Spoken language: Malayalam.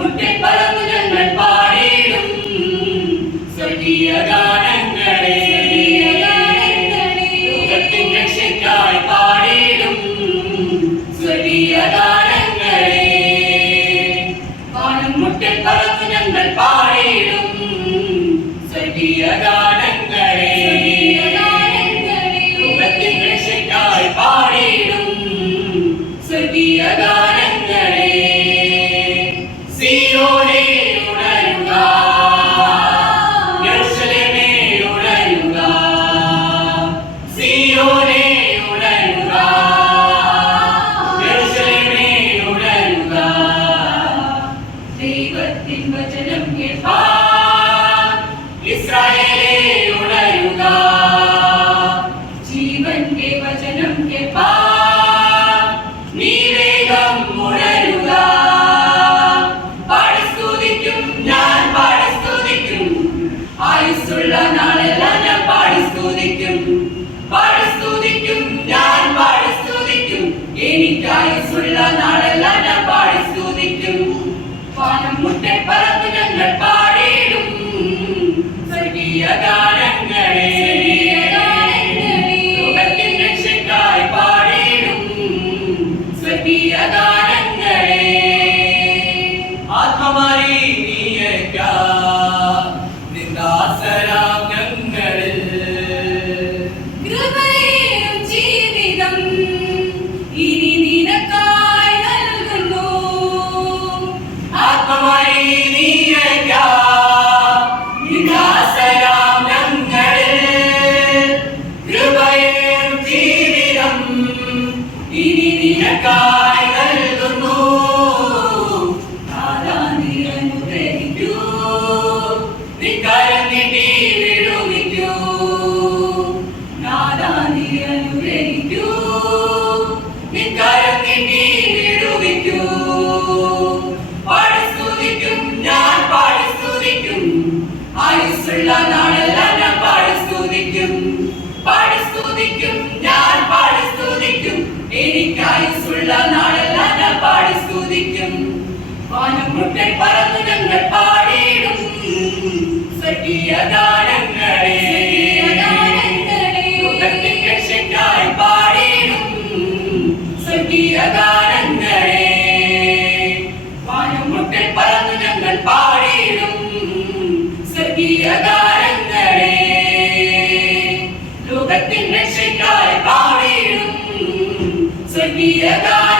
മുട്ടിൽ പറന്നു ഞങ്ങൾ പാടിയിടും സ്വർഗീയ ഗാനങ്ങളെ, ലോകത്തിൻ രക്ഷയ്ക്കായി പാടിയിടും സ്വർഗീയ ഗാനങ്ങളെ. വാനം മുട്ടിൽ പറന്നു ഞങ്ങൾ പാടിയിടും സ്വർഗീയ ഗാനങ്ങളെ, ലോകത്തിൻ രക്ഷയ്ക്കായി പാടിയിടും സ്വർഗീയ ഗാനങ്ങളെ. സിയോനേ ഉണരുക, യെരൂശലേമേ ഉണരുക, സിയോനേ ഉണരുക, യെരൂശലേമേ ഉണരുക. ദൈവത്തിൻ വചനം കേൾപ്പാൻ ഇസ്രായേലേ ഉണരുക, ജീവന്റെ വചനം കേൾപ്പാൻ നീ വേഗം ഉണരുക. ഞാൻ പാടി സ്തുതിക്കും, ആയുസ്സുള്ള നാളെല്ലാം ഞാൻ പാടി സ്തുതിക്കും, പാടി സ്തുതിക്കും, ഞാൻ പാടി സ്തുതിക്കും, എനിക്ക് ആയുസ്സുള്ള നാളെല്ലാം ഞാൻ പാടി സ്തുതിക്കും. വാനം മുട്ടെ പറന്ന് ഞങ്ങൾ പാടിയിടും സ്വർഗീയ ഗാനങ്ങളെ, ലോകത്തിൻ രക്ഷയ്ക്കായി പാടിയിടും സ്വർഗീയ ഗാനങ്ങളെ. ആത്മമാരി നിന്ദാസരാം ഞങ്ങളിൽ കൃപയും ജീവിതം ഇനി നിനക്കായി നൽകുന്നു. ആത്മവഴി നീയയ്ക്കാം നിന്ദാസരാം ഞങ്ങളിൽ കൃപയും ജീവിതം ഇനി നിനക്കായി നൽകുന്നു. നിക്കരം നീട്ടി വിടുവിക്കൂ, നാഥാ നീ അനുഗ്രഹിക്കൂ, നിക്കരം നീട്ടി വിടുവിക്കൂ. പാടി സ്തുതിക്കും, ഞാൻ പാടി സ്തുതിക്കും, ആയുസ്സുള്ള നാളെല്ലാം ഞാൻ പാടി സ്തുതിക്കും, പാടി സ്തുതിക്കും, ഞാൻ പാടി സ്തുതിക്കും, എനിക്ക് ആയുസ്സുള്ള നാളെല്ലാം ഞാൻ പാടി സ്തുതിക്കും. വാനം മുട്ടെ പറന്നു ഞങ്ങൾ പാടിയിടും സ്വർഗീയ ഗാനങ്ങളെ, ലോകത്തിൻ രക്ഷയ്ക്കായി പാടിയിടും സ്വർഗീയ ഗാനങ്ങളെ. വാനം മുട്ടെ പറന്നു ഞങ്ങൾ പാടിയിടും സ്വർഗീയ ഗാനങ്ങളെ, ലോകത്തിൻ രക്ഷയ്ക്കായി പാടിയിടും സ്വർഗീയ ഗാനങ്ങളെ.